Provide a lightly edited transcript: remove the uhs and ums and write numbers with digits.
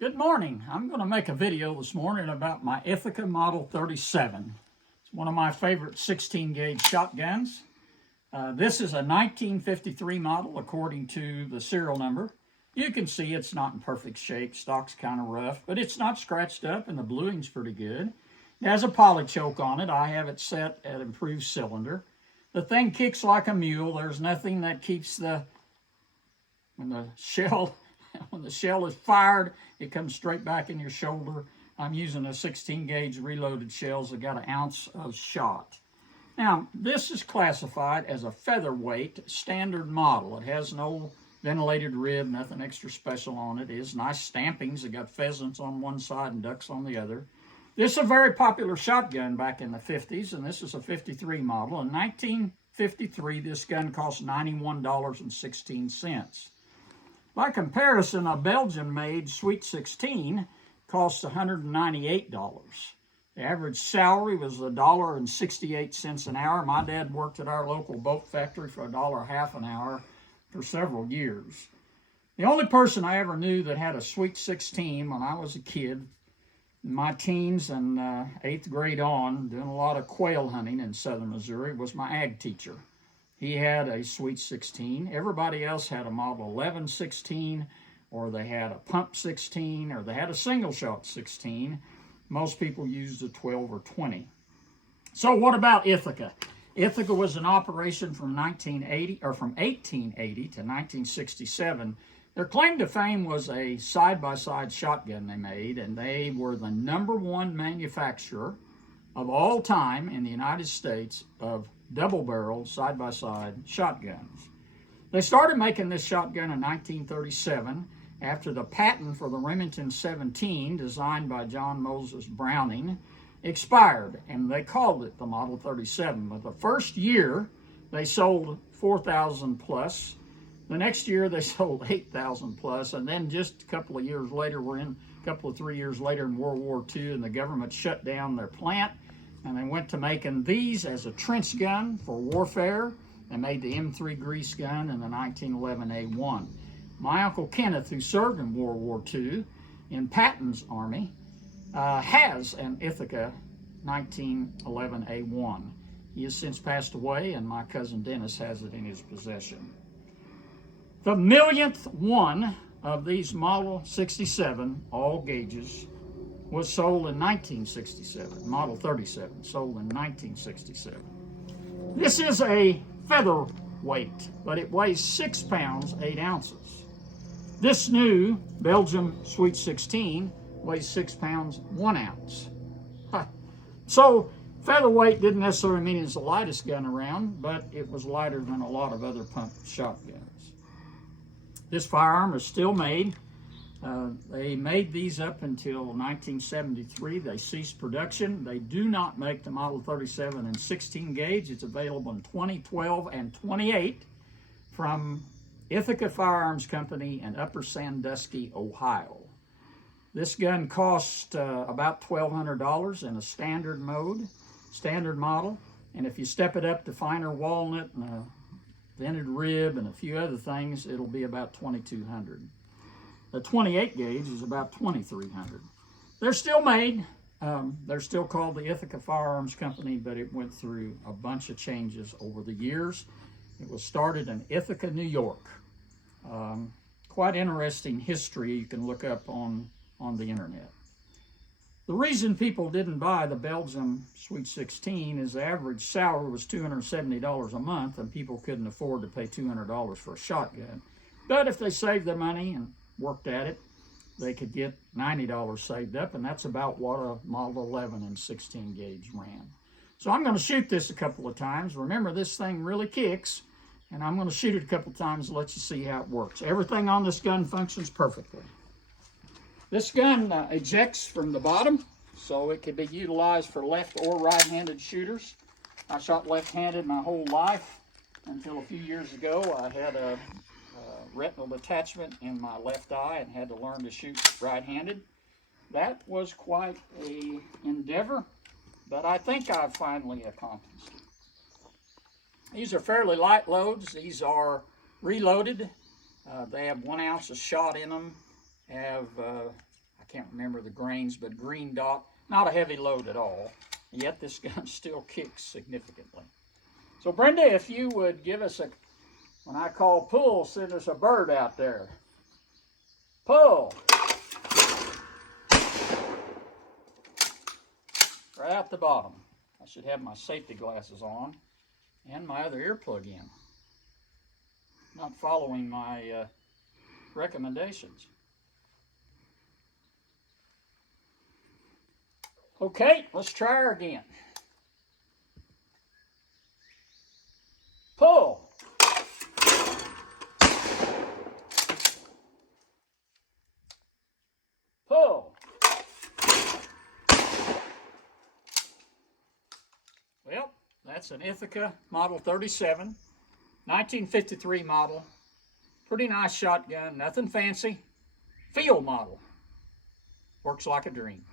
Good morning. I'm going to make a video this morning about my Ithaca Model 37. It's one of my favorite 16 gauge shotguns. This is a 1953 model according to the serial number. You can see it's not in perfect shape. Stock's kind of rough, but it's not scratched up and the bluing's pretty good. It has a poly choke on it. I have it set at improved cylinder. The thing kicks like a mule. There's nothing that keeps when the shell is fired, it comes straight back in your shoulder. I'm using a 16 gauge reloaded shells that got an ounce of shot. Now, this is classified as a featherweight standard model. It has no ventilated rib, nothing extra special on it. It is nice stampings. It got pheasants on one side and ducks on the other. This is a very popular shotgun back in the 50s, and this is a 53 model. In 1953, this gun cost $91.16. By comparison, a Belgian-made Sweet 16 costs $198. The average salary was $1.68 an hour. My dad worked at our local boat factory for $1.50 an hour for several years. The only person I ever knew that had a Sweet 16 when I was a kid, in my teens and 8th grade on, doing a lot of quail hunting in southern Missouri, was my ag teacher. He had a Sweet 16. Everybody else had a Model 11 16, or they had a pump 16, or they had a single shot 16. Most people used a 12 or 20. So what about Ithaca? Ithaca was in operation from 1880 to 1967. Their claim to fame was a side-by-side shotgun they made, and they were the #1 manufacturer of all time in the United States of double-barrel side-by-side shotguns. They started making this shotgun in 1937 after the patent for the Remington 17, designed by John Moses Browning, expired, and they called it the Model 37. But the first year, they sold 4,000 plus. The next year, they sold 8,000 plus, and then just a couple of 3 years later in World War II, and the government shut down their plant, and they went to making these as a trench gun for warfare. They made the M3 grease gun in the 1911 A1. My Uncle Kenneth, who served in World War II in Patton's army, has an Ithaca 1911 A1. He has since passed away, and my cousin Dennis has it in his possession. The millionth one of these Model 67, all gauges, was sold in 1967. Model 37, sold in 1967. This is a featherweight, but it weighs 6 pounds, 8 ounces. This new Belgium Sweet 16 weighs 6 pounds, 1 ounce. So featherweight didn't necessarily mean it's the lightest gun around, but it was lighter than a lot of other pump shotguns. This firearm is still made. They made these up until 1973. They ceased production. They do not make the Model 37 in 16 gauge. It's available in 20, 12, and 28 from Ithaca Firearms Company in Upper Sandusky, Ohio. This gun cost about $1,200 in a standard model. And if you step it up to finer walnut and a vented rib and a few other things, it'll be about $2,200. The 28 gauge is about $2,300. They're still made. They're still called the Ithaca Firearms Company, but it went through a bunch of changes over the years. It was started in Ithaca, New York. Quite interesting history you can look up on the internet. The reason people didn't buy the Belgium Sweet 16 is the average salary was $270 a month, and people couldn't afford to pay $200 for a shotgun. But if they saved their money and worked at it, they could get $90 saved up, and that's about what a Model 11 and 16 gauge ran. So I'm going to shoot this a couple of times. Remember, this thing really kicks, and I'm going to shoot it a couple of times to let you see how it works. Everything on this gun functions perfectly. This gun ejects from the bottom, so it can be utilized for left or right-handed shooters. I shot left-handed my whole life until a few years ago. I had a retinal detachment in my left eye and had to learn to shoot right-handed. That was quite an endeavor, but I think I've finally accomplished it. These are fairly light loads. These are reloaded. They have 1 ounce of shot in them, have can't remember the grains, but green dot, not a heavy load at all. Yet this gun still kicks significantly. So Brenda, if you would give us a, when I call pull, send us a bird out there. Pull. Right out the bottom. I should have my safety glasses on and my other earplug in. Not following my recommendations. Okay, let's try her again. Pull. Pull. Well, that's an Ithaca Model 37, 1953 model. Pretty nice shotgun, nothing fancy. Field model. Works like a dream.